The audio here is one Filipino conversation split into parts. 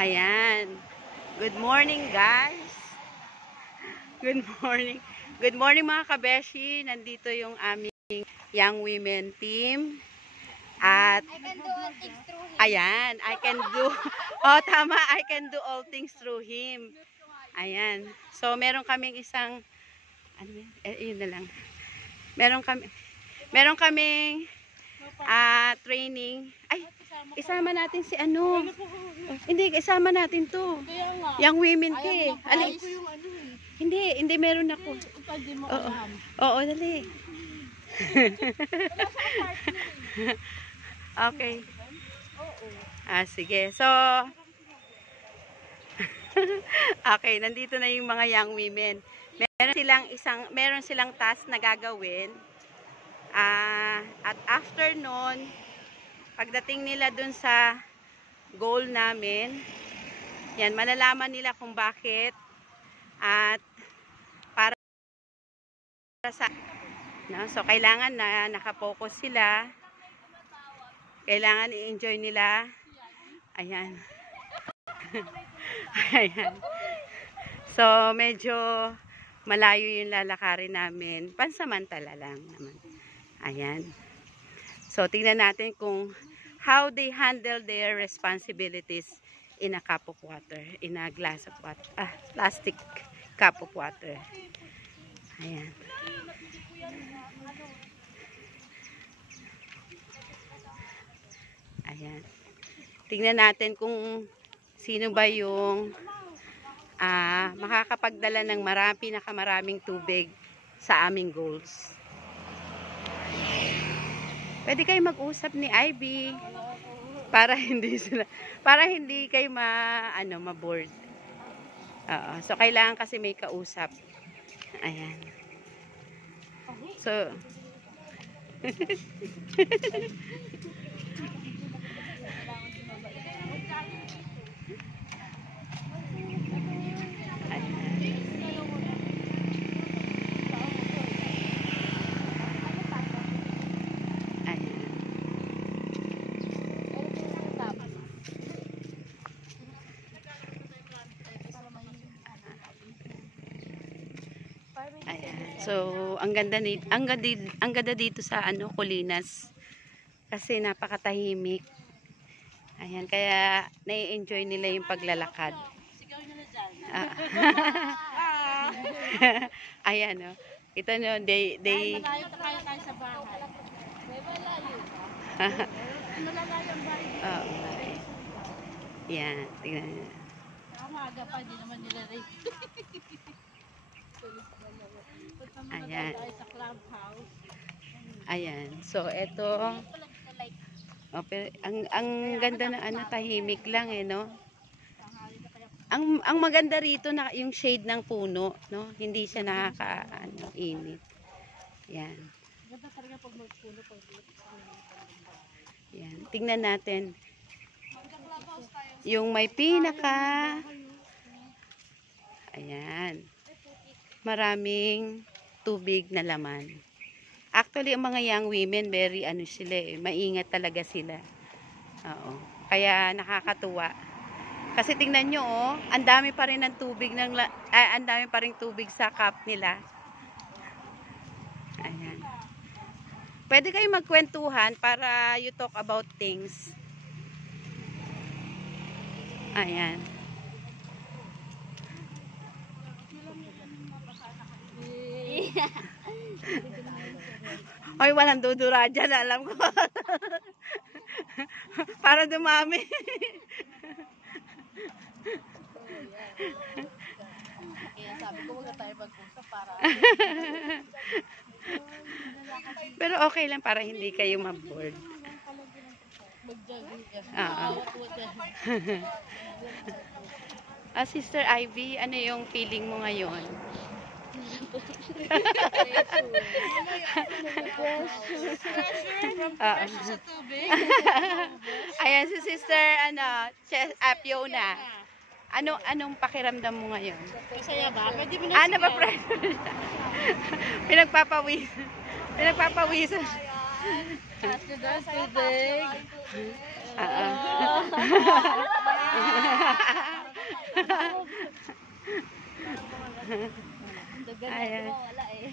Ayan. Good morning, guys. Good morning. Good morning, mga kabeshi. Nandito yung aming Young Women team. At I can do all things through him. ayan, I can do oh, tama, I can do all things through him. Ayan. So, meron kaming isang ano yun? Yun na lang. Meron kaming training. Ay, isama natin si ano. Hindi, isama natin to. Young Women ka eh. Hindi meron ako. Oo, dali. Okay. Sige. So, okay, nandito na yung mga young women. Meron silang task na gagawin. At after nun, pagdating nila dun sa goal namin, yan, malalaman nila kung bakit at para sa no? So, kailangan na nakapokus sila. Kailangan i-enjoy nila. Ayan. Ayan. So, medyo malayo yung lalakarin namin. Pansamantala lang naman. Ayan. So, tingnan natin kung how they handle their responsibilities in a cup of water. In a glass of water. Plastic cup of water. Ayan. Ayan. Tingnan natin kung sino ba yung makakapagdala ng pinakamaraming tubig sa aming goals. Pwede kayo mag-usap ni Ivy para hindi kayo ma-board. So kailangan kasi may kausap. Ayan. So So, ang ganda dito sa Colinas. Kasi napakatahimik. Ayan, kaya nai-enjoy nila yung paglalakad. Ayan, no. Ito no, they Malayo tayo sa bahay. May malayo ba? Malalayo ang bahay. Yan, tingnan niyo. Maaga pa, di naman nila rin. Ayan. Ayan. So, ito. Ang ganda na tahimik lang eh, no? Ang maganda rito na yung shade ng puno, no? Hindi siya init. Yan. Ganda talaga pag magpuno pag yan. Tingnan natin. Yung may pinaka. Ayan. Maraming tubig na laman. Actually, ang mga young women, very sila maingat talaga sila. Oo. Kaya nakakatuwa. Kasi tingnan nyo, ang dami pa rin ng tubig ang dami pa rin tubig sa cup nila. Ayan. Pwede kayo magkwentuhan para you talk about things. Ayan. Hoy, walang dudura dyan, alam ko. Para dumami. Kaya sabi ko, huwag tayo mag-usap para pero okay lang para hindi kayo ma-board. mag-jogging ka. Sister Ivy, ano yung feeling mo ngayon? Ayan si Sister Fiona. Anong pakiramdam mo ngayon? Masaya ba? Pwede mo na napapressure. Pinagpapawisan. Happy birthday. Ayan. Wala eh.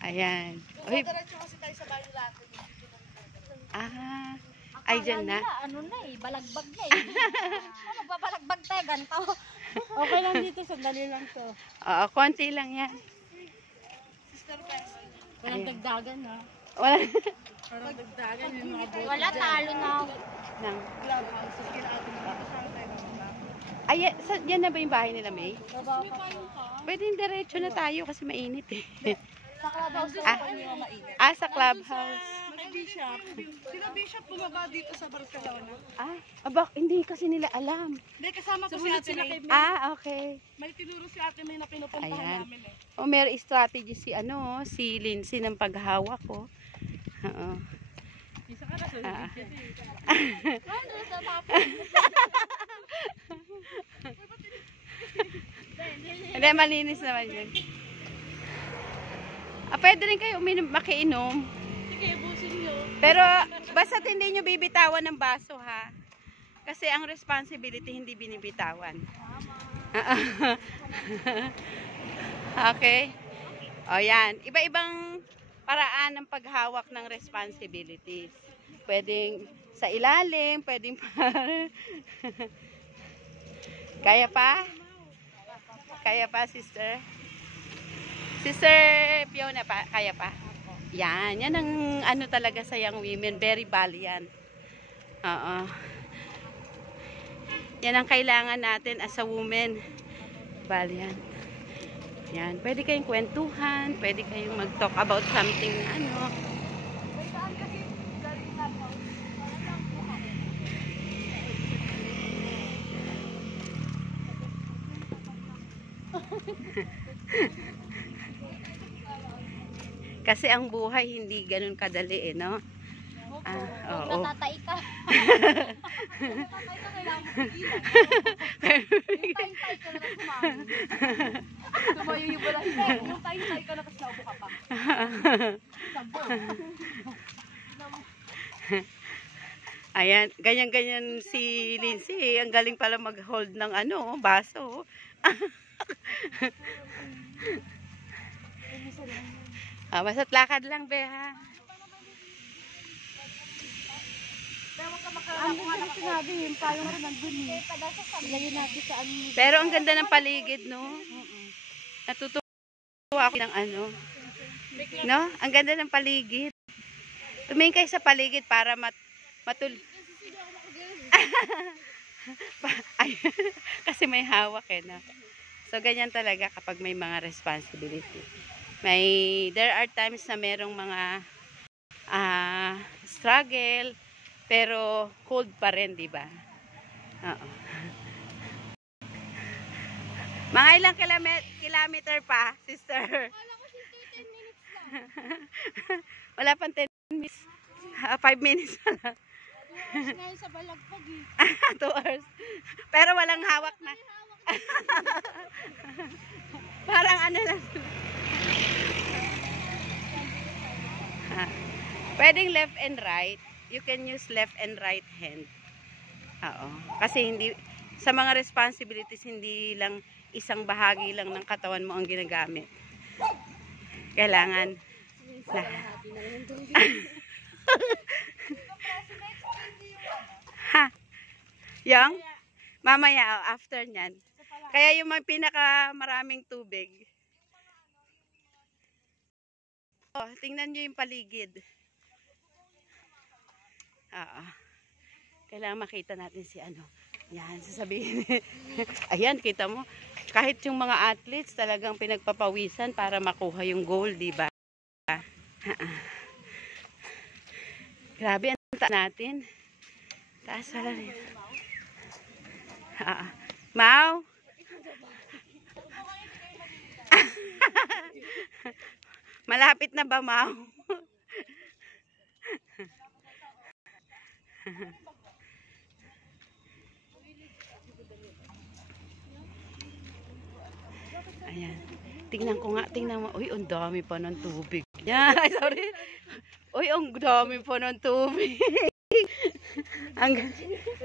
Ayan. Uy, Diretso kasi tayo sa bahay natin. ay dyan na. Ano na eh, balagbag na eh. Magbabalagbag tayo, ganito. Okay lang dito, sandali lang to. Oo, konti lang yan. Sister Pes. Walang dagdagan ha. Wala. Walang dagdagan yung mga bote. Wala, talo na. Nang. Wala ba? So, kinatin mo. Kasama tayo ng mga. Ay, yan na ba yung bahay nila, May? Nababa. Pwedeng diretso na tayo kasi mainit eh. Sa clubhouse Ah. pa niyo mainit. Sa clubhouse. Bishop. Sila Bishop bumaba dito sa Barcelona. Aba, hindi kasi nila alam. Hindi, kasama ko si Ate May. Okay. May tinuro si Ate May na pinupuntahan Ayan. namin eh. O, may strategy si Lindsay ng paghawak ko. Oo. Isa ka na sa Hindi, malinis naman yun. Pwede rin kayo makiinom. Sige, busin nyo. Pero, basta't hindi nyo bibitawan ng baso, ha? Kasi ang responsibility hindi binibitawan. Okay? O, yan. Iba-ibang paraan ng paghawak ng responsibilities. Pwedeng sa ilalim, pwedeng Kaya pa? Kaya pa, sister? Sister Fiona pa, kaya pa? Yan ang ano talaga sa young women, very valiant. Oo. Yan ang kailangan natin as a woman. Valiant. Yan, pwede kayong kwentuhan, pwede kayong mag-talk about something ano. Kasi ang buhay hindi ganun kadali eh, no? Oo. Natatay ka. Natatay ka, kailangan mo pigilan. Tay-tay ka na sumami. Tumayo yung balas. Yung tay-tay ka na kasi naubo ka pa. Sabo. Ayan, ganyan-ganyan si Lindsay. Ang galing pala mag-hold ng baso. Basta't lakad lang, be, ha? Ang ganda na sinabi, yung payong ko nandun eh. Ilayin natin sa ano. Pero ang ganda ng paligid, no? Natutuwa ako ng no? Ang ganda ng paligid. Tumingin kayo sa paligid para kasi may hawak eh, no? So, ganyan talaga kapag may mga responsibility. There are times na merong mga struggle, pero cold pa rin, di ba? Oo. Mga ilang kilometer pa, sister? Wala pang 10 minutes. 5 minutes na lang. 2 hours ngayon sa balagpag eh. 2 hours. Pero walang hawak na. Parang ano lang. Pwedeng left and right. You can use left and right hand. Oo. Kasi hindi, sa mga responsibilities, hindi lang isang bahagi lang ng katawan mo ang ginagamit. Kailangan na. Ha? Yung? Mamaya, after nyan. Kaya yung pinaka-maraming tubig. Tingnan nyo yung paligid. Kailangan makita natin si Yan, sasabihin. Ayan, kita mo. Kahit yung mga athletes talagang pinagpapawisan para makuha yung goal, di ba? Grabe, ang taas natin. Taas pala rin. Mau? Malapit na ba, Mau? Ayan. Tingnan ko nga, tingnan mo. Uy, ang dami pa ng tubig. Yan, sorry. Uy, ang dami pa ng tubig.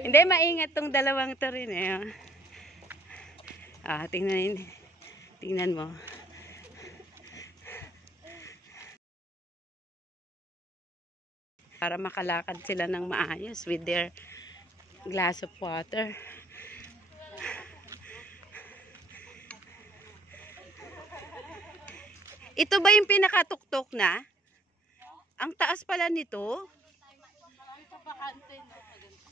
Hindi, maingat tong dalawang to rin eh. Tingnan mo. Para makalakad sila ng maayos with their glass of water. Ito ba yung pinakatuktok na? Ang taas pala nito.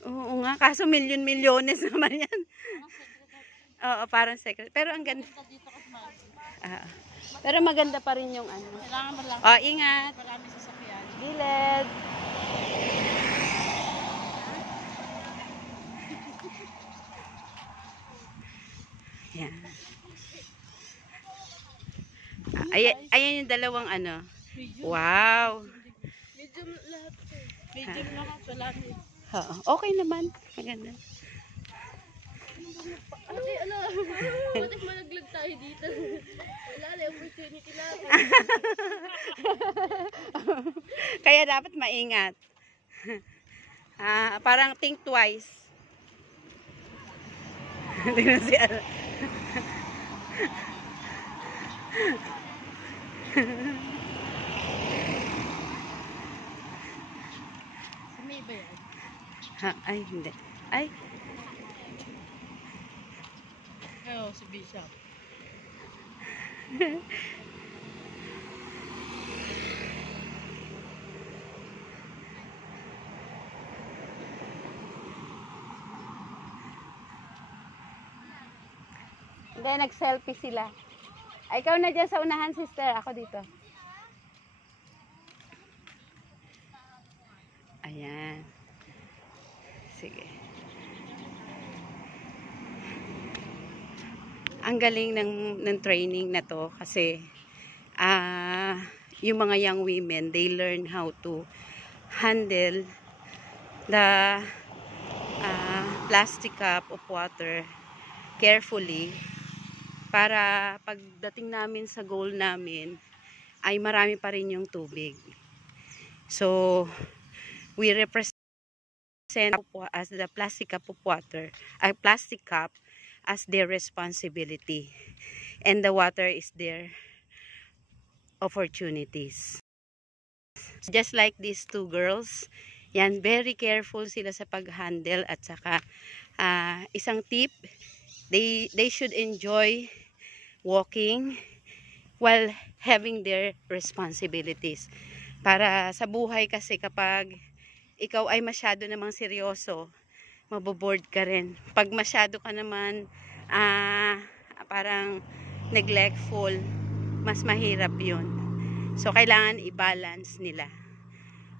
Oo nga, kaso milyon-milyones naman yan. Oo, parang secret. Pero ang ganda. Pero maganda pa rin yung ano. Kailangan mo lang. Oh, ingat. Marami sasakyan. Gilid. Yan. Ayan yung dalawang ano. Wow. Medium lahat to. Medium lahat. Wala na. Oo, okay naman. Maganda. Ate, ano? Ba't malaglag tayo dito? Wala na, opportunity natin. Kaya dapat maingat. Parang think twice. Tingnan si Ala. May iba yan? Ay, hindi. Ay. Oo, si Bishop. Hindi, nag-selfie sila. Ay, ikaw na dyan sa unahan, sister. Ako dito. Ayan. Sige. Ang galing ng training na to kasi yung mga young women, they learn how to handle the plastic cup of water carefully para pagdating namin sa goal namin ay marami pa rin yung tubig. So, we represent as the plastic cup of water, plastic cup as their responsibility, and the water is their opportunities. Just like these two girls, yan, very careful sila sa pag-handle at saka isang tip, they should enjoy walking while having their responsibilities. Para sa buhay kasi kapag ikaw ay masyado namang seryoso, maboboard ka rin. Pag masyado ka naman parang neglectful, mas mahirap yun. So, kailangan i-balance nila.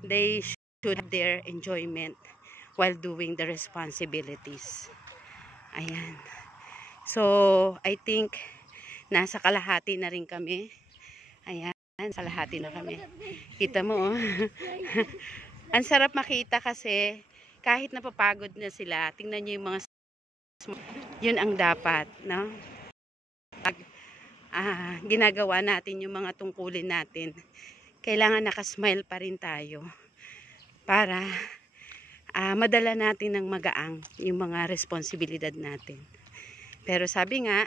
They should have their enjoyment while doing the responsibilities. Ayan. So, I think nasa kalahati na rin kami. Ayan, kalahati na kami. Kita mo, oh. Ang sarap makita kasi kahit napapagod na sila, tingnan nyo yung mga yun ang dapat, no? Pag ginagawa natin yung mga tungkulin natin, kailangan nakasmile pa rin tayo para madala natin ng magaang yung mga responsibilidad natin. Pero sabi nga,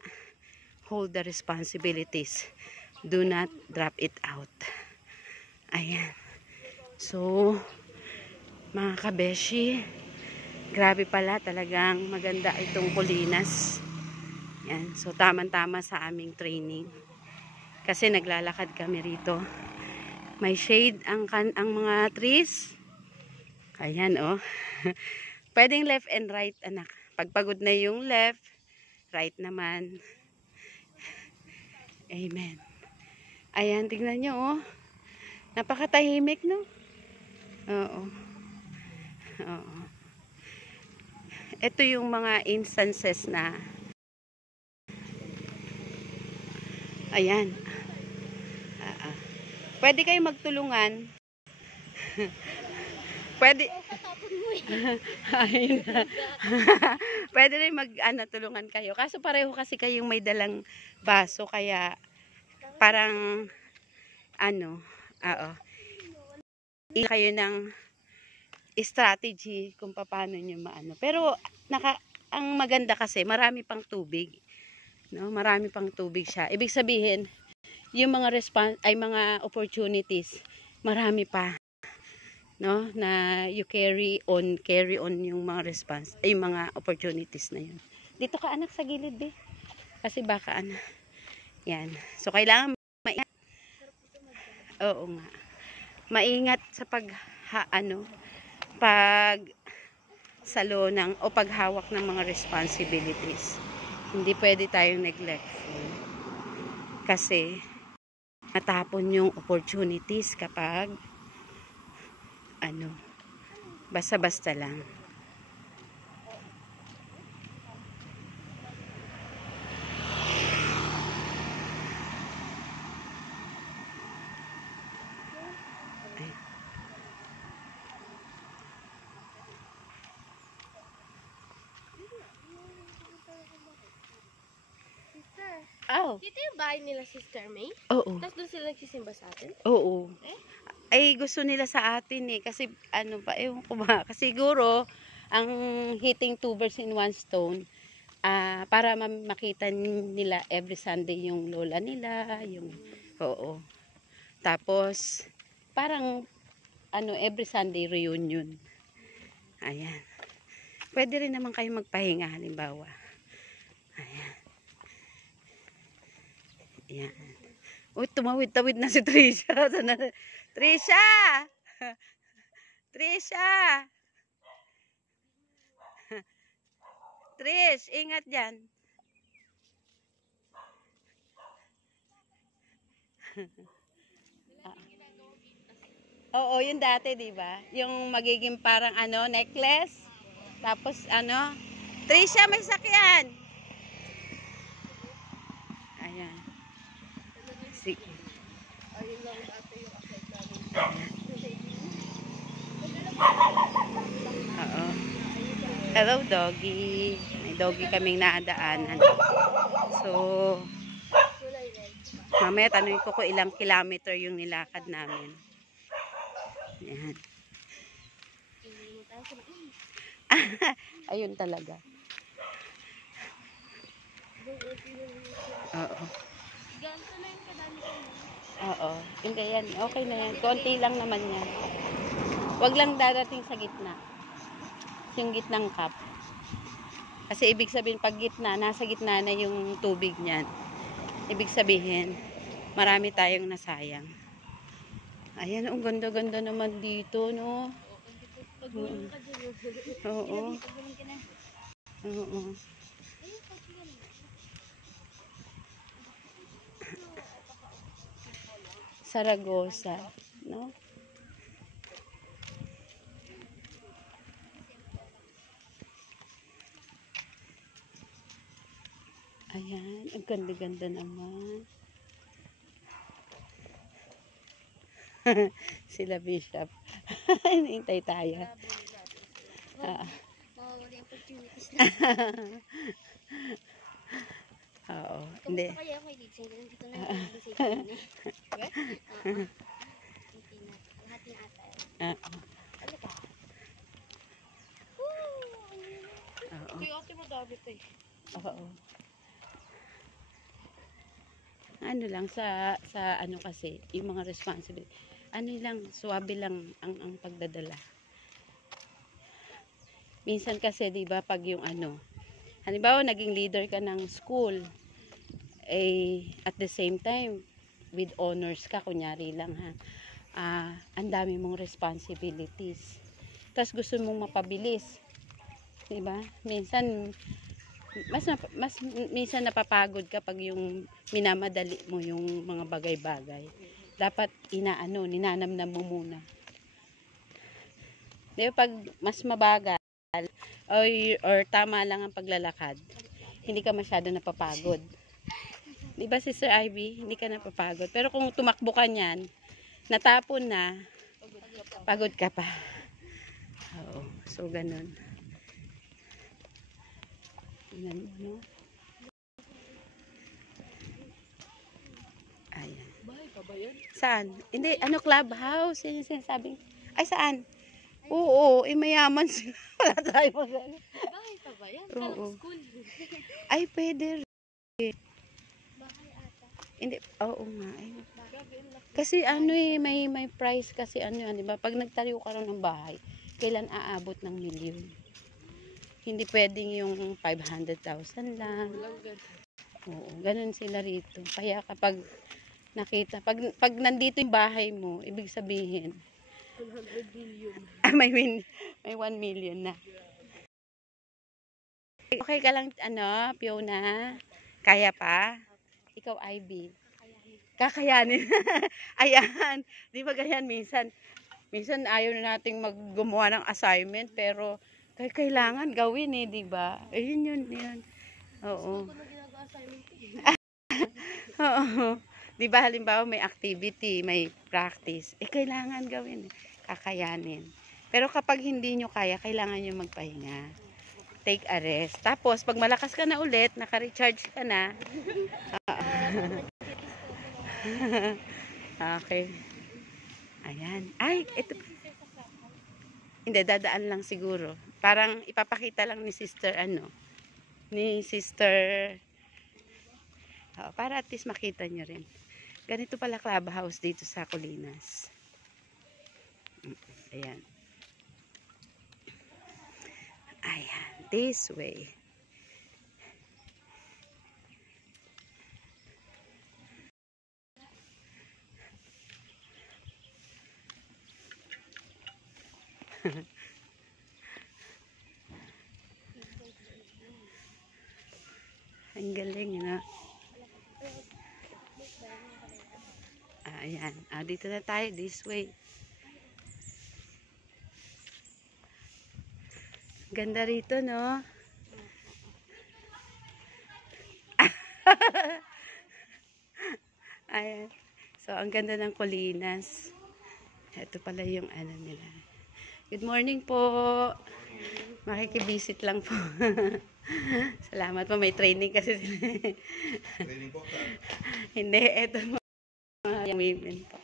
hold the responsibilities. Do not drop it out. Ayan. So, mga kabeshi, grabe pala, talagang maganda itong Colinas. Yan. So, tamang-tama sa aming training. Kasi naglalakad kami rito. May shade ang mga trees. Ayan, oh. Pwedeng left and right, anak. Pagpagod na yung left, right naman. Amen. Ayan, tignan nyo, oh. Napakatahimik, no? Oo. Oo. Ito yung mga instances na ayan. Pwede kayo magtulungan. Pwede. Ayun. Pwede rin tulungan kayo. Kaso pareho kasi kayong may dalang baso kaya parang oo. Kayo ng strategy kung paano nyo maano. Pero ang maganda kasi marami pang tubig, no? Marami pang tubig siya. Ibig sabihin, yung mga mga opportunities, marami pa, no? Na you carry on yung mga yung mga opportunities na yun. Dito ka anak sa gilid eh. Kasi baka yan. So kailangan maingat. Oo nga. Maingat sa pag salo o paghawak ng mga responsibilities. Hindi pwede tayong neglectful. Kasi natapon yung opportunities kapag basta-basta lang. Oh. Dito yung bahay nila, Sister May? Oo. Tapos doon sila nagsisimba sa atin? Oo. Eh? Ay, gusto nila sa atin eh. Kasi, ewan ko ba. Kasi siguro, ang hitting two birds in one stone, para makita nila every Sunday yung lola nila, oo. Tapos, parang, every Sunday reunion. Ayan. Pwede rin naman kayo magpahinga, halimbawa. Ayan. Ayan. Uy, tumawid-tawid na si Trisha. Trisha! Trisha! Trish, ingat dyan. Oo, yung dati, di ba? Yung magiging parang necklace. Tapos Trisha, may sakyan. Ayan. Ayun lang dati yung asset namin. Oo. Hello, doggy. May doggy kaming naadaanan. So, mamaya tanongin ko kung ilang kilometer yung nilakad namin. Ayan. Ayun talaga. Oo. Ganto na yung kadami ko. Oo. Hindi yan. Okay na yan. Konti lang naman yan. Wag lang dadating sa gitna. Yung gitnang cup. Kasi ibig sabihin, pag gitna, nasa gitna na yung tubig niyan. Ibig sabihin, marami tayong nasayang. Ayan, ang ganda-ganda naman dito, no? Oo. Oo. Saragosa, no? Ayan, ang ganda-ganda naman. Sila Bishop. Hinihintay tayo. Mawawala yung opportunities na. Oo. Hindi. Kumusta kaya ako dito? Dito na yung dito na. Lahat na ata. Ano ka? Oo. Kaya ate mo dami to eh. Oo. Ano lang sa kasi yung mga responsibility. Lang, suwabe lang ang pagdadala. Minsan kasi 'di ba pag yung halimbawa naging leader ka ng school, at the same time with honors ka, kunyari lang ang dami mong responsibilities. Tapos gusto mong mapabilis. 'Di ba? Minsan minsan napapagod kapag yung minamadali mo yung mga bagay-bagay. Dapat ninanamnam mo muna. Di ba, pag mas mabagal or tama lang ang paglalakad, hindi ka masyado napapagod. Di ba, Sister Ivy? Hindi ka napapagod. Pero kung tumakbo ka niyan, natapon na, pagod ka pa. Oo. So, ganun. Ganun, no? Ayan. Bahay pa ba yun? Saan? Hindi, clubhouse. Yan yung sinasabing. Ay, saan? Oo, mayaman sila. Wala tayo magana. Bahay pa ba yan? Oo. School. Ay, pwede. Bahay ata. Hindi, oo nga. Ay. Gabi ang laki. Kasi ano may price kasi ano yan, di ba? Pag nagtayo ka rin ng bahay, kailan aabot ng milyon? Hindi pwedeng yung 500,000 lang. Walang ganun. Oo, ganun sila rito. Kaya kapag nakita, pag nandito yung bahay mo, ibig sabihin, 100 billion. may 1 million na. Okay ka lang, Fiona? Kaya pa? Ikaw, Ivy? Kakayanin. Ayan. Di ba ganyan minsan ayaw na nating maggumawa ng assignment, pero kailangan gawin di ba? Yun. Oo. Ako na ginagawa assignment Oo. Di ba halimbawa may activity, may practice, kailangan gawin, kakayanin. Pero kapag hindi nyo kaya, kailangan nyo magpahinga. Take a rest. Tapos, pag malakas ka na ulit, naka-recharge ka na. Okay. Ayan. Ay, ito. Hindi, dadaan lang siguro. Parang ipapakita lang ni sister, para at least makita nyo rin. Ganito pala clubhouse dito sa Colinas. Ayan. Ayan. This way. Ang galing, Ayan. Dito na tayo. This way. Ganda rito, no? Ayan. So, ang ganda ng Colinas. Ito pala yung nila. Good morning po. Makikibisit lang po. Salamat po. May training kasi sila. Training po ka? Hindi, eto mga women po.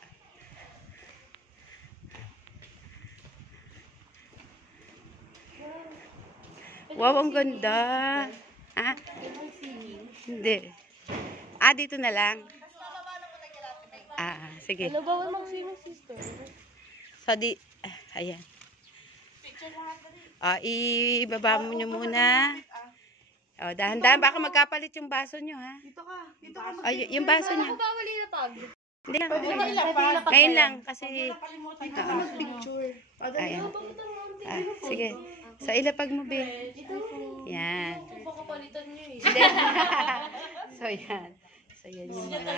Wow, ang ganda. Hindi. Dito na lang. Sige. Ano ba ang swimming sister? So, ayan. Ibaba mo nyo muna. Dahan-dahan, baka magkapalit yung baso nyo, ha? Dito ka. Yung baso nyo. Ako bawal ilapag. Hindi lang. Ilapag. Ngayon lang, kasi... Dito ka mag-picture. Ayan. Sige. So, ilapag mo, be. Yan. Baka palitan nyo eh. So, yan. So, yan yung mga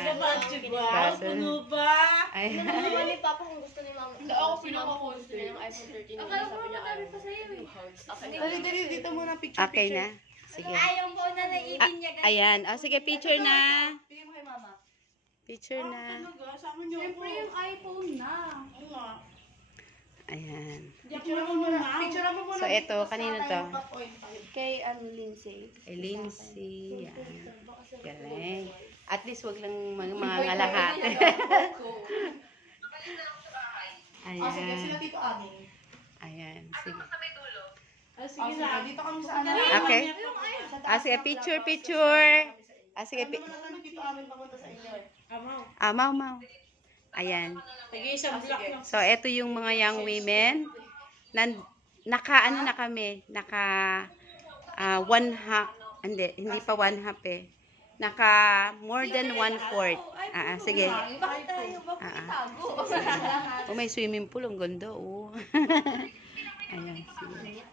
Wow, puno ba? Ayan. Naman ni Papa kung gusto ni Mama. Ako pinaka-gusto niya ng iPhone 13. Akala ko madami pa sa'yo eh. Dali, dito muna picture. Okay na? Sige. Ayaw po na naibin niya. Ayan. Sige, picture na. Tingin mo kay mama. Picture na. Sama niyo ako. Siyempre yung iPhone na. Oo nga. Ayan. Picture mo muna. Picture mo muna. So, ito, kanino to? Kay Lindsay. Lindsay. Yan. Galing. At least, wag lang mga ngalahat. Sige, sila Ayan. dito amin. Ayan. Sige. Sige na, dito kami sa ano. Okay. Sige, picture. Sige, Dito amin papunta sa inyo. mau. Ayan. Sige, isang block lang. So, eto yung mga young women. Naka kami? One half. Hindi pa one half eh. Naka more than 1/4. Sige. Bakit tayo? Bakit itago? May swimming pool. Ang ganda, Ayan. Sige.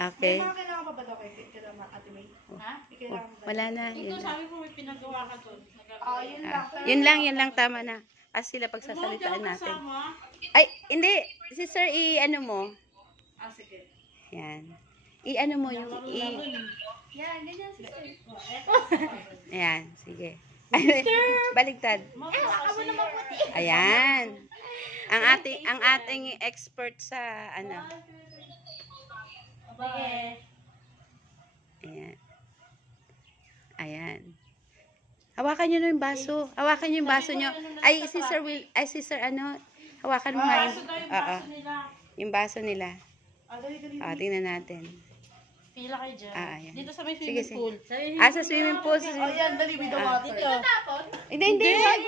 Okay. Mga kailangan pa ba daw kay Ate May? Ha? Kailangan ba? Wala na. Yun lang. Sabi mo may pinagawa ka doon. Yun lang. Tama na. Sila pagsasalitaan natin. Ay, hindi. Sister, ano mo? Sige. Yan. Ano mo yung Yan, ganyan sister. Ayan, sige. Baligtad. Ako naman puti. Ayan. Ang ating expert sa Ayan. Ayan. Hawakan nyo na yung baso. Hawakan nyo yung baso nyo. Sister, hawakan mo nga yung... Yung baso nila. Dali. Tingnan natin. Pila kayo dyan. Ayan. Dito sa may Sige, swimming sige. pool. Sa swimming pool. Ayan, dali, with the water. Hindi. Wag.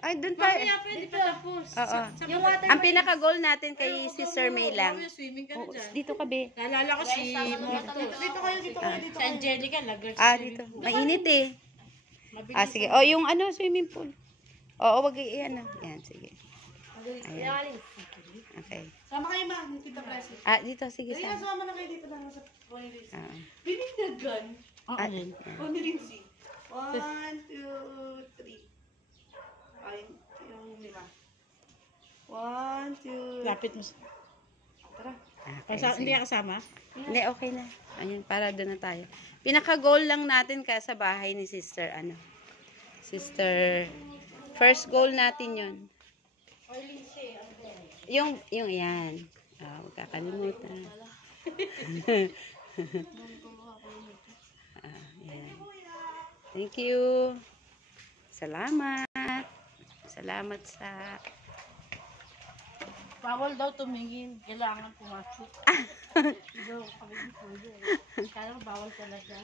Ay, doon pa. Mamaya pwede pa tapos. Oo. Yung water. Ang pinaka-goal natin kay Sister May lang. Swimming ka na Oo, dyan. dito ka, be. Naalala ko si Dito kayo. si Angelica. Lagers. Dito. Mainit eh. Mabilis. Sige. Yung swimming pool. Wag iyan. Yan, sige. Ayan. Okay. Sama kayo, ma. Tita Presley. Dito, sige. Dali, sumama na kayo dito lang sa Pony Ah. Binindagan. Alin? Pony Lindsay. 1, 2, 3. Ay, yung 5. 1, 2, Lapit mo. Tara. Okay, Hindi sige. ka kasama? Hindi, okay na. Ayun, para doon na tayo. Pinaka-goal lang natin sa bahay ni Sister, Sister, first goal natin yun. Yung yan. Huwag kakalimutan. Yan. Thank you. Salamat. Salamat sa... Bawal daw tumingin. Kailangan pumasok. Kaya bawal talaga.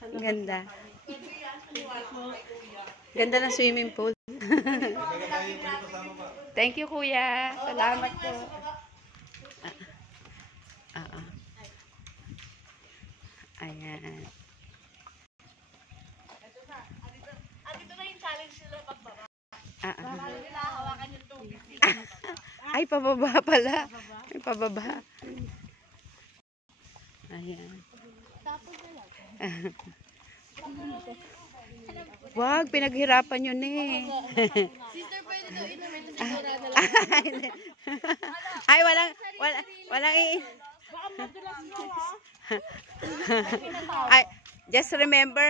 Ang ganda. Ganda ng swimming pool. Thank you, Kuya. Salamat po. Ayan. Dito na yung challenge nila pagbaba. Nila hawakan yung tubig. Ay, pababa pala. Ay, pababa. Ayan. Wag, pinaghirapan yun eh. Sister, pwede daw inumin ito sigura na lang. Ay, walang Baka madulas mo ha. Ay, just remember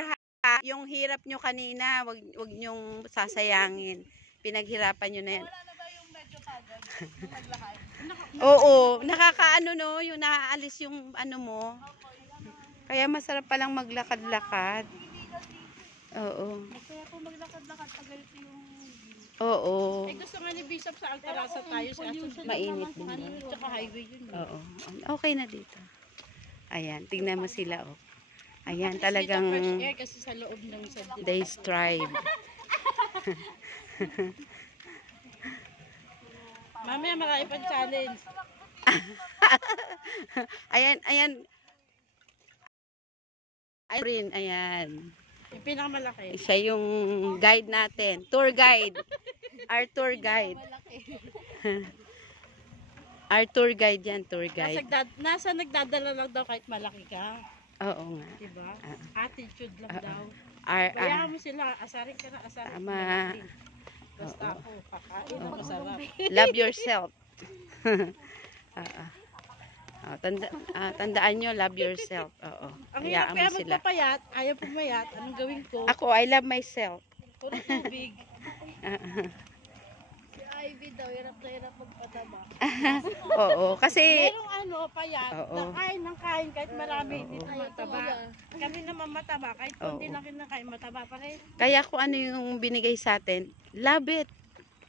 ha, yung hirap nyo kanina, wag nyong sasayangin. Pinaghirapan nyo na yan. Wala na ba yung medyo pagod? Yung naglakad? Oo, nakakaano no, yung naaalis yung mo. Kaya masarap palang maglakad-lakad. Oo. Kaya kung maglakad-lakad pag ganito yung... Oo. gusto nga ni Bishop sa Alcaraza tayo sa Mainit din ba? Tsaka highway yun. Oo. Okay na dito. Ayan, tingnan mo sila oh. Ayan, Fresh talagang air kasi sa loob ng sadya. they strive. Mamaya marami pang challenge. Ayan. Ayan. Yung pinakamalaki. Siya yung guide natin. Tour guide. Our tour guide. Our tour guide yan, tour guide. Nasa nagdadala lang daw kahit malaki ka. Oo nga. Diba? Attitude lang daw. Our, Bayaan mo sila. Asarin ka na. Asarin Tama. ka na. Basta ako. Kakain ang masarap. love yourself. Tandaan nyo, love yourself. Oo. Ang hirap Hayaan kaya mo sila. magpapayat. Ayaw pumayat. Anong gawin ko? Ako, I love myself. Puro tubig. Si Ivy daw, hirap na hirap magpataba. Oo, kasi Merong payat. Oo. Na kain ng kain kahit marami. Hindi Oo. tumataba. Kami naman mataba. Kahit kundi Oo. lang kinakain mataba pa rin. kaya kung ano yung binigay sa atin, love it.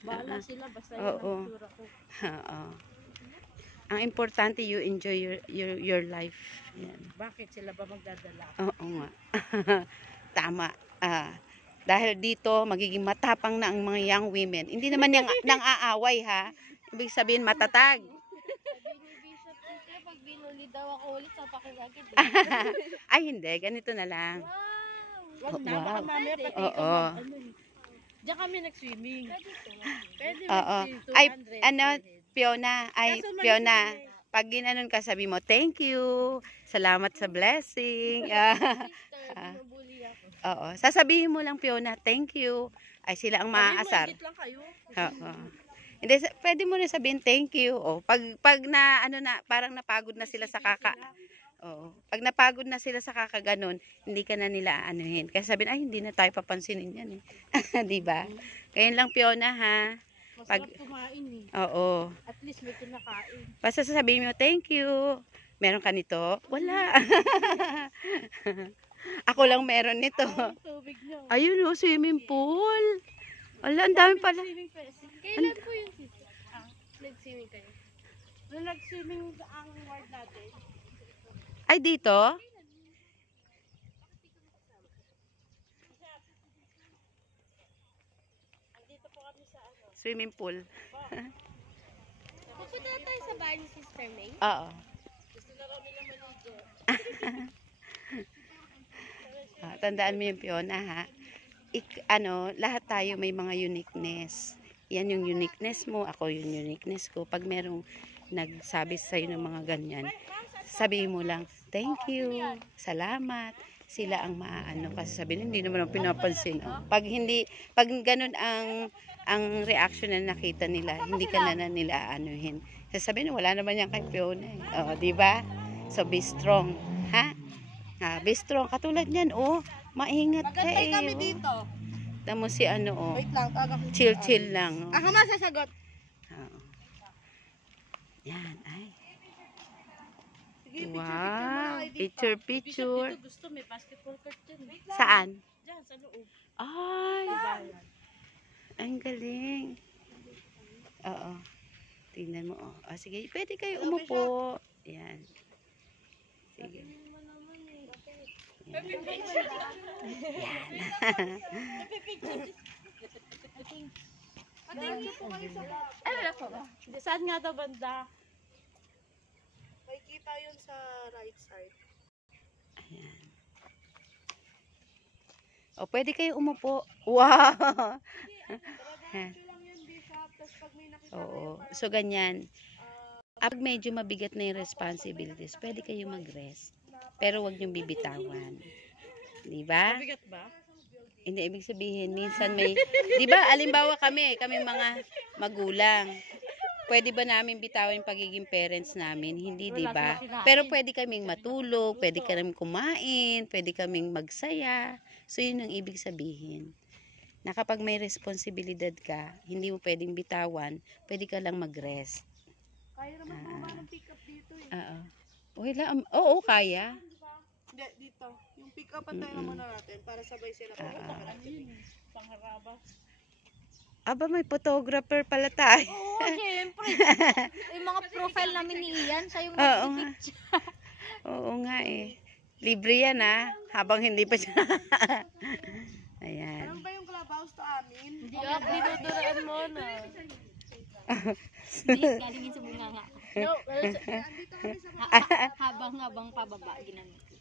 Bahala sila. Basta yun Oo. ang itsura ko. Oo. Ang importante, you enjoy your life. Yan. Bakit sila ba magdadala? Oo nga. Tama. Dahil dito, magiging matapang na ang mga young women. Hindi naman yung nang aaway ha. Ibig sabihin, matatag. Sabi ni Bishop, sister, pag binuli daw ako ulit, sapakin agad eh. Ay, hindi. Ganito na lang. Wow! Wag na. Baka Wow. mamaya pati Oo. ikaw Diyan kami nag-swimming. Pwede Oo. 200. Ay, Fiona. Kaso maliit Fiona. na eh. Pag ginanon ka, sabi mo, thank you. Salamat sa blessing. Sister, binubuli ako. Oo. Sasabihin mo lang, Fiona, thank you. Ay, sila ang maaasar. Maliit lang kayo. Oo. Hindi, pwede mo na sabihin thank you. Pag na, parang napagod na sila sa Oo. Pag napagod na sila sa kakaganon, hindi ka na nila anuhin. Kasi sabihin, ay, hindi na tayo papansinin yan eh. Diba? Ngayon lang, Fiona, ha? Masarap kumain eh. Oo. At least may kinakain. Basta sasabihin mo, thank you. Meron ka nito? Wala. Ako lang meron nito. Ang tubig nyo. Ayun o, swimming pool. Wala, ang dami pala. Swimming pa. Kailan po yung sister? Nag-swimming kayo? Nung nag-swimming ang ward natin, Ay, dito? Swimming pool. Pupunta na tayo sa bahay ni Sister May. Oo. Tandaan mo yung Fiona, ha? Lahat tayo may mga uniqueness. Yan yung uniqueness mo, ako yung uniqueness ko. Pag merong nagsabi sa'yo ng mga ganyan, sabihin mo lang, thank you, salamat. Sila ang maaano kasi sabihin, hindi naman ang pinapansin. Oh. Pag ganun ang reaction na nakita nila, hindi ka na nila anuhin. Sasabihin, wala naman yan kay Fiona. Oh, di ba? So, be strong. Ha? Be strong. Katulad niyan, maingat ka magantay eh. kami dito. Tamo si Wait lang, taga ko. chill lang. Ako masasagot. Oo. Yan, ay. Sige, Wow, picture picture. dito gusto, may basketball court dyan. Saan? Diyan, sa loob. Ay, ang galing. Oo. Tingnan mo, sige, pwede kayo umupo. Yan. Sige. Yan. Ay, wala pa ba? Saan nga daw banda? Makikita yun sa right side. Ayan. Pwede kayo umupo. Wow! Oo. So, ganyan. Pag medyo mabigat na yung responsibilities, pwede kayo mag-rest. Pero wag niyong bibitawan. Di ba? Mabigat ba? Hindi, ibig sabihin, minsan may, di ba, alimbawa kami mga magulang. Pwede ba namin bitawan yung pagiging parents namin? Hindi, di ba? Pero pwede kaming matulog, pwede kaming kumain, pwede kaming magsaya. So, yun ang ibig sabihin. Na kapag may responsibilidad ka, hindi mo pwedeng bitawan, pwede ka lang mag-rest. Kaya naman bumaba ng pick up dito eh. Oo, kaya. Hindi, dito. Yung pick up tayo na muna natin para sabay sila. Pangharaba. Aba, may photographer pala tayo. Oo, syempre. Yung mga profile namin ni Ian, siya yung Oo nga. nag-picture. Oo nga eh. Libre yan habang hindi pa siya. Ayan. Alam ba yung clubhouse to amin? Hindi ako dinuduraan mo na. Hindi, galing yun sa bunganga. No, habang pababa, ginamit ko.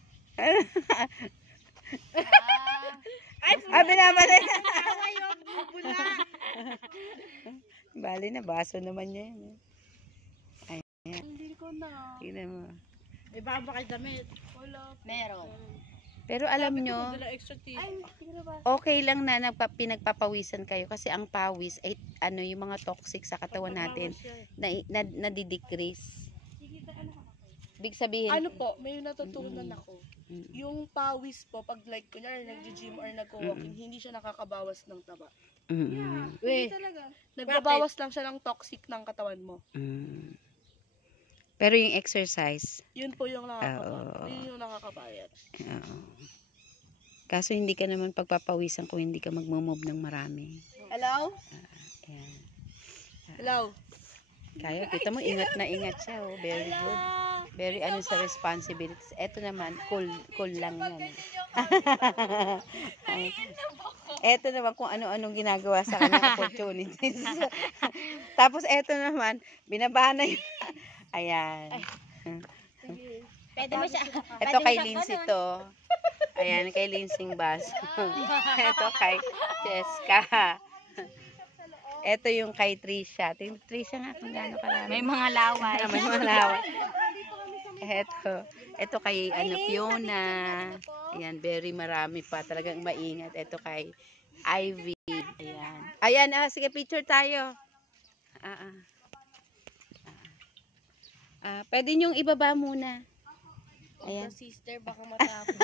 Binabali. Bali na, baso naman niya yun. Hindi ko na. Tingnan mo. May baba kay damit. Wala. Meron. Pero alam nyo, Dala extra tissue. okay lang na pinagpapawisan kayo kasi ang pawis ay yung mga toxic sa katawan natin nadidecrease. Big sabihin, Ano po, may natutunan ako. Yung pawis po, pag like, kunyari, nag-gym or nag-walking, hindi siya nakakabawas ng taba. Hindi talaga. Nagbabawas lang siya ng toxic ng katawan mo. Pero yung exercise, Yun po yung Oo. yun yung nakakabayad. oo. Kaso hindi ka naman pagpapawisan kung hindi ka magmo-move ng marami. Hello? Ayan. Hello? Kaya, kita mo, ingat na ingat siya. Very good. Very sa responsibilities. Eto naman, cool lang yan. Eto naman kung ano-anong ginagawa sa kanyang opportunities. Tapos eto naman, binabahan na yun. Ayan. Pwede mo siya. Ito kay Lindsay to. Ayan, kay Lindsay Bass. Ito kay Cheska. Ito yung kay Trisha. Trisha nga kung gaano karami. May mga laway. May mga laway. Ito kay Fiona. Ayan, very marami pa. Talagang maingat. Ito kay Ivy. Ayan. Ayan, sige, picture tayo. Pwede niyong ibaba muna. Ayan. Sister, baka matapos.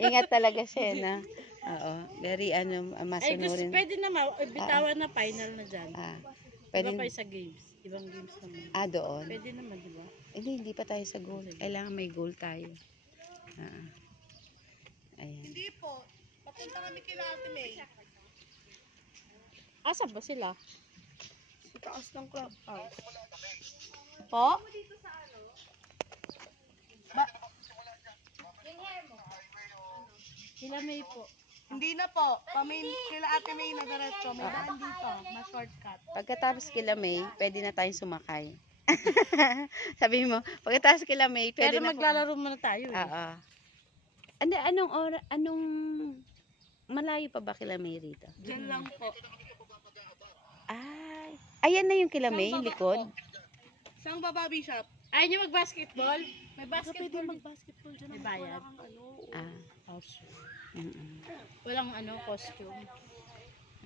Ingat talaga siya, na. Oo. Very, masunurin. Pwede naman, bitawan na final na dyan. Pwede. Iba pa sa games. Ibang games naman. Doon. Pwede naman, di ba? Hindi pa tayo sa goal. Kailangan may goal tayo. Ayan. Hindi po. Papunta kami kila Ate May. Asa ba sila? Sa taas ng clubhouse. Po? Kila May po. Hindi na po. Kila Ate May na diretso. May daan dito. Ma-shortcut. Pagkatapos kila May, pwede na tayong sumakay. Sabi mo, pagkatapos kila May, pwede Pero na maglalaro muna tayo eh. Oo. Anong malayo pa ba kila May rito? Diyan lang po. Ay, ayan na yung kila May, likod. Saan ba Bobby shop? Ayaw niyo mag-basketball? May Pwede basketball. mag-basketball dyan. May bayad. Ah, mm-mm. Walang costume.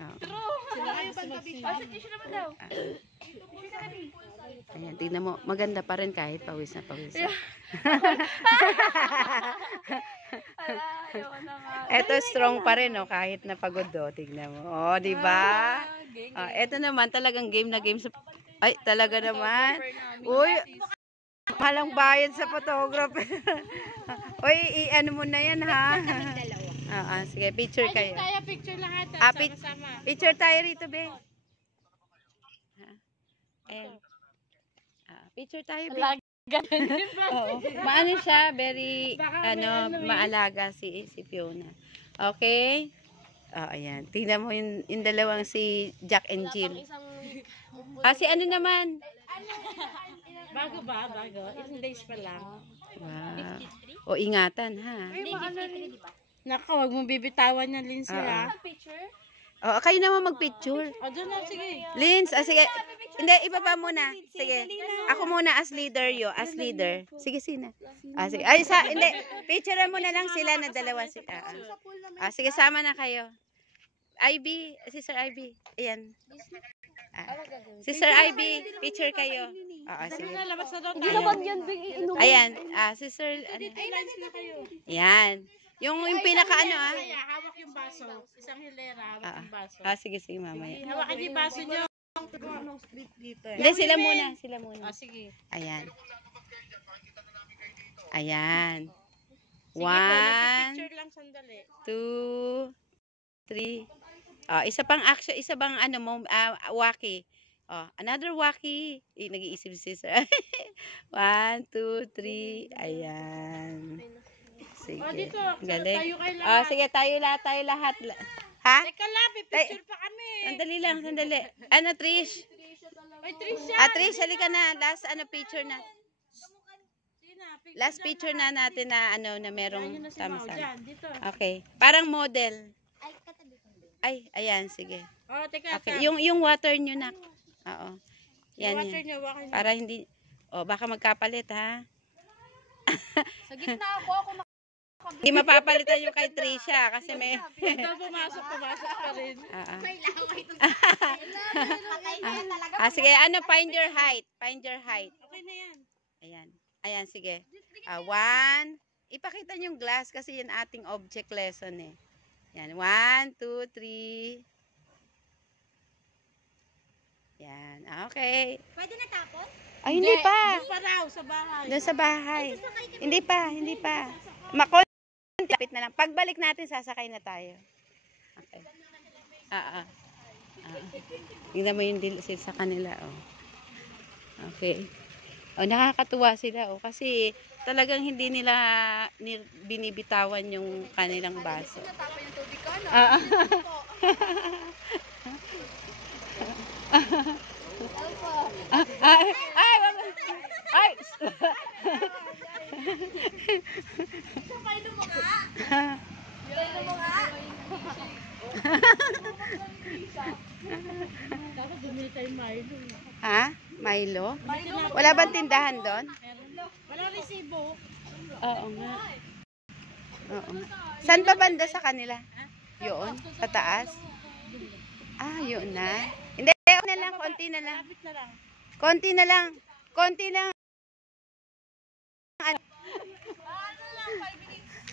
Oo. Sila kayo mag-basketball. Ayan, tingnan mo, maganda pa rin kahit pawis na pawis. Eto strong pa rin, oh, kahit napagod, oh, tingnan mo. Oh, di ba? Eto naman, talagang game na game sa... Ay, talaga naman. Uy, malang bayad sa photographer. Uy, i-ano mo na yan, ha? Sige, picture kayo. Tayo picture lahat. Sama-sama. Picture tayo rito, be. Ayan. Picture tayo, be. Oo. Maano siya, very, maalaga si Fiona. Okay? Ayan. Tingnan mo yung dalawang si Jack and Jill. Si ano naman? Bago ba? Bago? 11 days pa lang. Wow. O, ingatan, ha? Naka, wag mong bibitawan yung lens sila. O, kayo naman mag-picture. O, doon na, sige. Lins, sige. Hindi, iba pa muna. Sige. Ako muna as leader, as leader. Sige, sina. Sige. Ay, hindi. Picturean mo na lang sila na dalawa. Sige, sama na kayo. Ivy, Sister Ivy. Ayan. Sister Ivy, picture kayo. Sige. Labas na daw Hindi tayo. naman yan, Bing. Iinom. Ayan. Sister, Lines na kayo. Ayan. Yung pinaka Kaya, hawak yung baso. Isang hilera, hawak yung baso. Sige, mamaya. Hawakan yung baso nyo. Hindi, sila muna. Sige. Ayan. Ayan. Sige po, 1, picture lang sandali. 2, 3. Isa pang action, isa bang waki. Another waki. Nag-iisip si Sister. 1, 2, 3. Ayan. Sige. Dito, Galing. tayo kayo lahat. Sige, tayo lahat. Ha? Teka lang, picture pa kami. Sandali. Trish? Ay, Trisha. Trish, halika na. Last picture na. Last picture na natin na na merong sama-sama. Dito. Okay. Parang model. Ay, ayan, sige. Teka. Okay, yung water nyo na. Oo. Yan. Water nyo, wakan nyo. Para hindi, baka magkapalit, ha? Sa gitna po ako Hindi mapapalitan yung kay Trisha kasi may... Ito, pumasok pa rin. Sige, find your height. Okay na yan. Ayan, sige. 1, ipakita nyo yung glass kasi yan ating object lesson eh. Yan, 1, 2, 3. Yan, okay. Pwede na tapon? Ay, hindi pa. Doon pa raw, sa bahay. Doon sa bahay. Hindi pa. Lapit na lang. Pagbalik natin, sasakay na tayo. Okay. Tingnan mo yung deal sa kanila, Okay. Nakakatuwa sila, kasi talagang hindi nila binibitawan yung kanilang baso. natapay yung tubig ko, no? Ay! Dapat bumili tayo Milo. Ha? Milo? Wala bang tindahan doon? Wala resibo. Oo nga. Saan ba banda sa kanila? Yun? Sa taas? Yun na. Hindi, konti na lang. Lapit na lang. Konti na lang.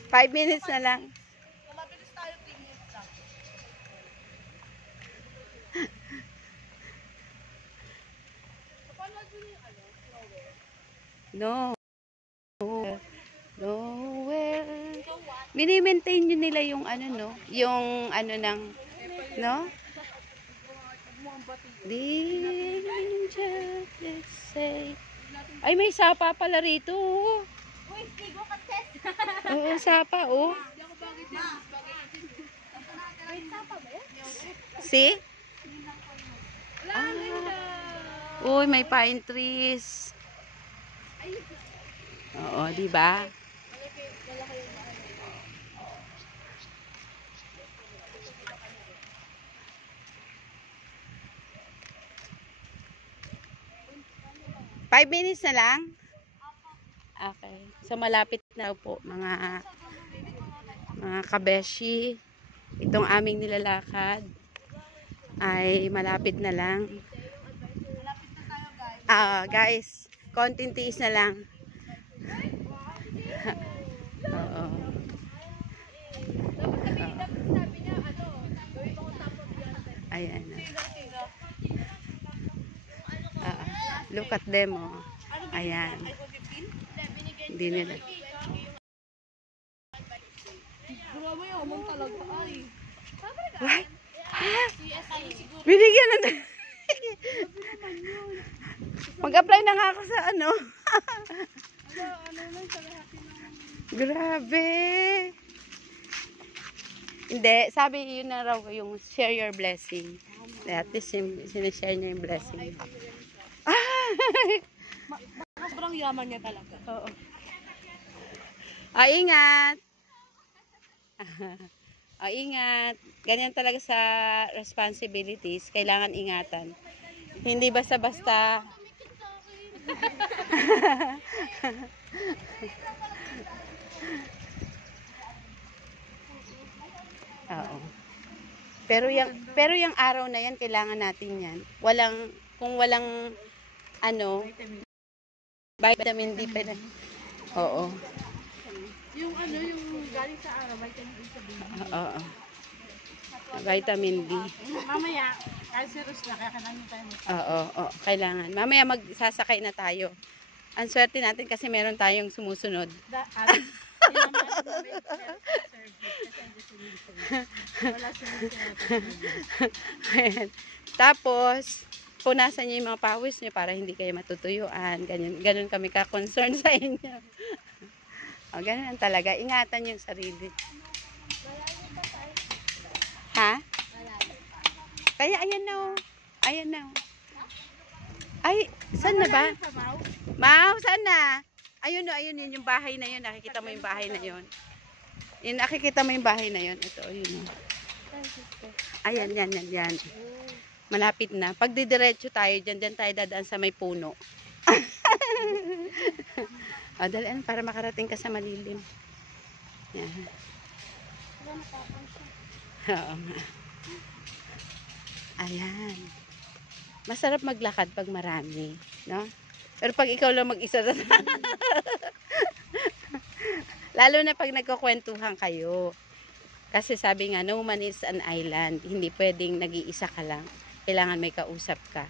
5 minutes na lang. Mabilis tayo, 3 minutes lang. No. Nowhere. Mini-maintain nyo nila yung yung ng, no? Danger, let's say. Ay, may sapa pala rito. Uy, Tigo Kates. Oo, sapa, oh. Wait, sapa ba yan? See? Uy, may pine trees. Oo, di ba? Five minutes na lang? Okay. So, malapit na po, mga kabeshi. Itong aming nilalakad ay malapit na lang. Guys, konting tiis na lang. Oo. Ayan. Look at them, oh. Ayan. Hindi nila. Grabe yung talaga. Ay. What? Binigyan na. Mag-apply na nga ako sa ano. Grabe. Hindi, sabi yun na raw yung share your blessing. At least sinishare niya yung blessing. Sobrang yaman niya talaga. Oo. Ingat. Ingat. Ganyan talaga sa responsibilities. Kailangan ingatan. Hindi basta-basta. Oo. Pero yung araw na yan, kailangan natin yan. Kung walang vitamin D pa na. Oo. Yung galing sa araw, vitamin D sa baby. Oo. Vitamin D. Mamaya, kahit si Rus na, kaya kailangan tayo. Oo, kailangan. Mamaya magsasakay na tayo. Ang swerte natin kasi meron tayong sumusunod. Ayan. Tapos, punasan niyo yung mga pawis niyo para hindi kayo matutuyuan. Ganun kami ka-concern sa inyo. Ganun talaga. Ingatan yung sarili. Ha? Kaya ayan na, oh. Ayan na, oh. Ay, saan na ba? Mau, saan na? Ayun, yun yung bahay na yun. Nakikita mo yung bahay na yun. Nakikita mo yung bahay na yun. Ito, yun. Ayan, yan. Malapit na. Pag didiretso tayo, dyan tayo dadaan sa may puno. Dalaan para makarating ka sa malilim. Yan. Oo nga. Ayan. Masarap maglakad pag marami, no? Pero pag ikaw lang mag-isa, lalo na pag nagkukwentuhan kayo. Kasi sabi nga, no man is an island. Hindi pwedeng nag-iisa ka lang. Kailangan may kausap ka.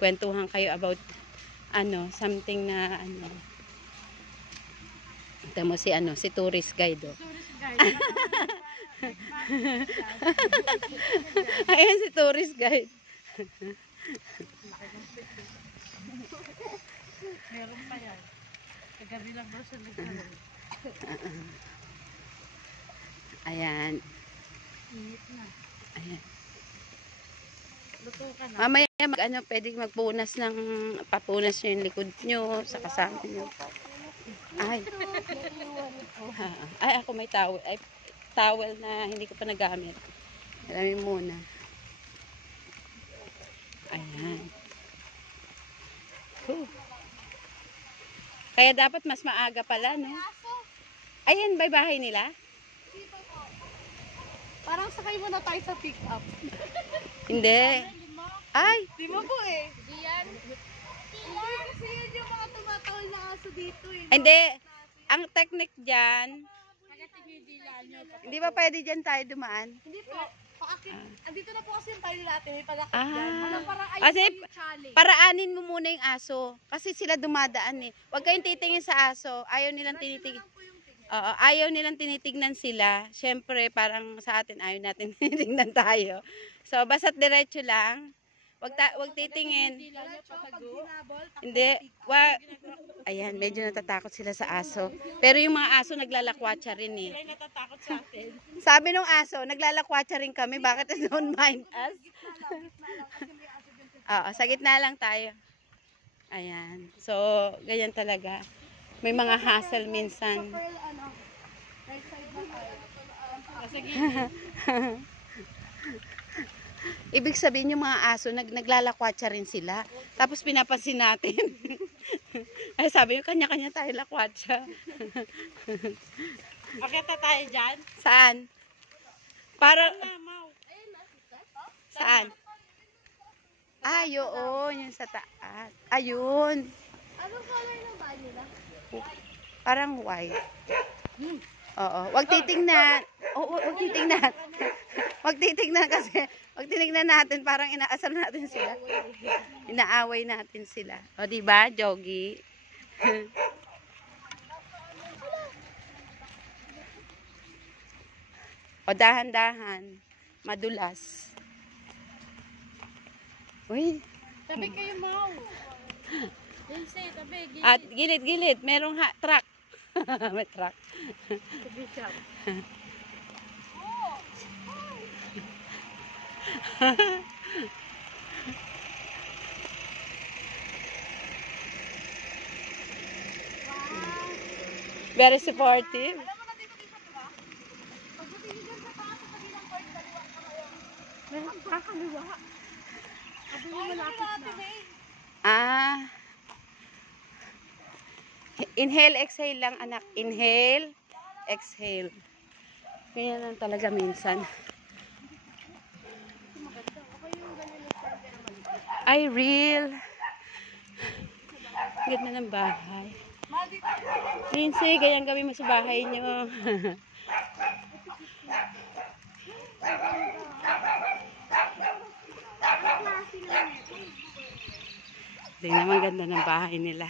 Kwentuhan kayo about something na ito mo si tourist guide, oh. Tourist guide. Ayan si tourist guide. Meron pa yan. Kagabi lang bro sa nagkaroon. Ayan. Init na. Ayan. Luto ka na. Mamaya pwedeng papunas nyo yung likod nyo sa kasama nyo. Ay. Ay, ako may towel. Ay, towel na hindi ko pa nagamit. Alamin muna. Ayan. Kaya dapat mas maaga pala, no? Ayan, ba bahay nila? Parang sakay mo na tayo sa pick up. Hindi. Ay! Di mo po eh. Diyan. Kasi yun yung mga tumatawal na aso dito eh. Hindi. Ang technique dyan, hindi ba pwede dyan tayo dumaan? Hindi po. Andito na po kasi yung tayo natin. May palakad Ah. dyan. Walang parang Kasi yung challenge. paraanin mo muna yung aso. Kasi sila dumadaan eh. Huwag kayong titingin sa aso. Ayaw nilang tinitig. Oo, ayaw nilang tinitignan sila. Siyempre, parang sa atin ayaw natin tinitignan tayo. So, basta't diretso lang. Wag titingin. Dila niya patago. Hindi. Wag. Ayan, medyo natatakot sila sa aso. Pero yung mga aso naglalakwatsa rin eh. Sila natatakot sa atin. Sabi nung aso, naglalakwatsa rin kami. Bakit they don't mind us? Oo, sa gitna lang tayo. Ayan. So, ganyan talaga. May mga hassle minsan. Right side na tayo. Sige. Ibig sabihin yung mga aso, naglalakwatsa rin sila. Tapos pinapansin natin. Ay, sabi yung kanya-kanya tayo lakwatsa. Akit na tayo dyan. Saan? Para, Mamaw. saan? Ay, yun. Yung sa taas. Ayun. Anong color ng bag nila? Parang white. Oo. Wag titingnan. Oo, wag titingnan. Wag titingnan kasi, wag tinignan natin, parang inaasar natin sila. Inaaway natin sila. O, diba, Jogi? O, dahan-dahan. Madulas. Uy. Tabi kayo, Mau. Lindsay, tabi. At gilid-gilid. Merong truck. May truck. Tabi siya. Very supportive. Ah. Inhale, exhale lang, anak. Inhale, exhale. Ganyan lang talaga minsan. Ay, real. Ganda ng bahay. Lindsay, ganyan gawin mo sa bahay nyo. Tingnan naman, ganda ng bahay nila.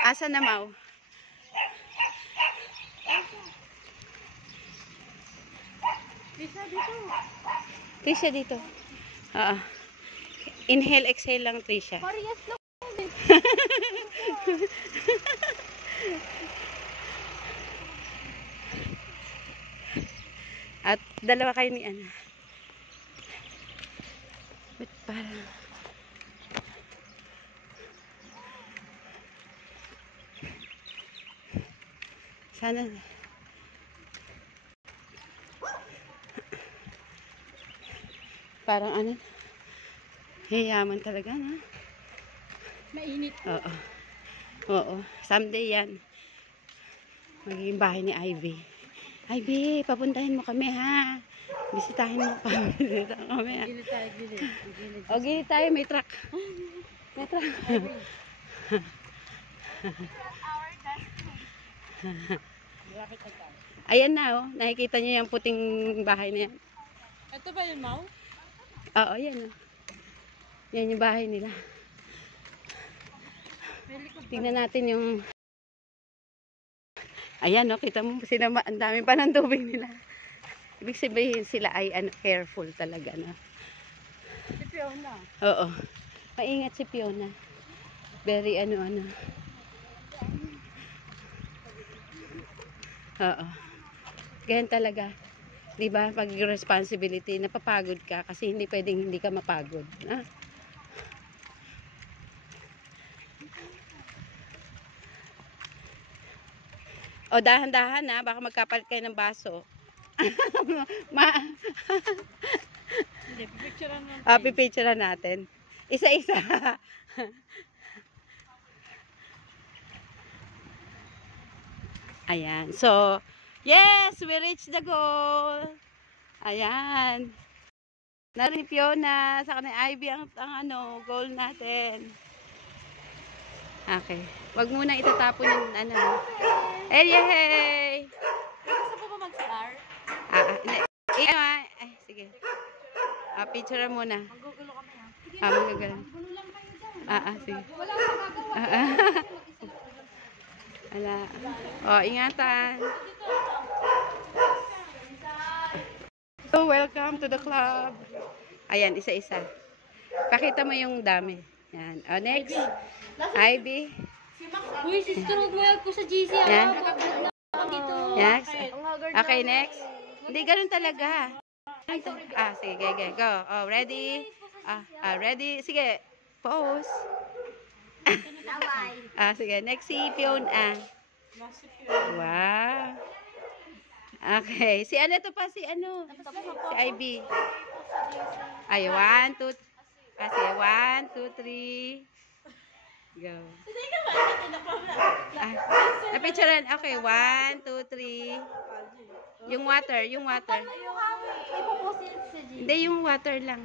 Asa na, Mau? Trisha dito. Oo. Inhale, exhale lang, Trisha. Parehas lang. At dalawa kayo ni Ana. Ba't parang... Sana... Parang ano... Hiyaman talaga, na? Mainit. Oo. Oo. Someday yan. Magiging bahay ni Ivy. Ivy, papuntahin mo kami, ha? Bisitahin mo kami. Bisitahin kami, ha? Gilid tayo, gilid. Gilid. O, gilid tayo. May truck. May truck. Ayan na, oh. Nakikita niyo yung puting bahay na yan. Ito ba yun, Mau? Oo, yan, oh. Yan yung bahay nila. Tingnan natin yung... Ayan, no, kita mo, ang dami pa ng tubig nila. Ibig sabihin sila ay careful talaga, no? Si Fiona. Oo. Maingat si Fiona. Very ano. Oo. Ganyan talaga. 'Di ba? Pag responsibility, napapagod ka kasi hindi pwedeng hindi ka mapagod. Ah? O, dahan-dahan na, baka magkapalit kayo ng baso. Hindi, pipicturean natin. Pipicturean natin. Isa-isa. Ayan. So, yes, we reached the goal. Ayan. Narin Fiona, sa kanay Ivy ang goal natin. Okay. Wag muna itatapon yung Hey, yay! Gusto po ba mag-star? Hindi. Ay, sige. Picture muna. Magugulo kami, ha? Magagal. Gulo lang kayo dyan. Sige. Wala akong magagawa. Wala. Ingatan. So, welcome to the club. Ayan, isa-isa. Pakita mo yung dami. Yan. Oh, next. Ivy. Uy, sister, huwag mo yan ko sa GC. Yan. Pag-vlog na ako dito. Next. Okay, next. Hindi, ganun talaga. Sige, go. Oh, ready? Ready? Sige, pose. Sige, next si Fiona. Wow. Okay, si ano to pa? Si ano? Si Ivy. Ay, 1, 2, sige, 1, 2, 3. Go. Napicturean. Okay, 1, 2, 3. Yung water. Hindi, yung water lang.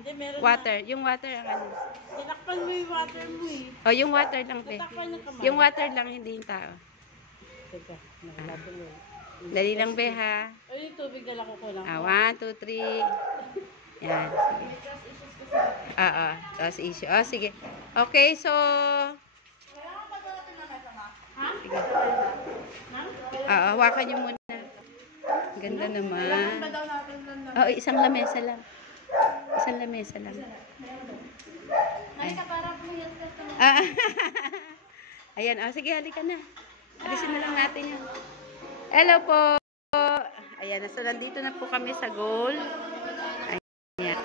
Yung water ang ano. Tinakpan mo yung water mo eh. Oh, yung water lang, pe. Takpan ng kamay. Yung water lang, hindi yung tao. Teka, nakalapin mo. Dali lang, be, ha? Ay, yung tubig na lang ko lang. 1, 2, 3. Yan, sige. Tapos issue. Sige. Okay, so... Sige. Hawakan niyo muna. Ganda naman. Isang lamesa lang. Isang lamesa lang. Ayan, sige, halika na. Alisin na lang natin yun. Hello po. Ayan, so nandito na po kami sa goal. Ayan.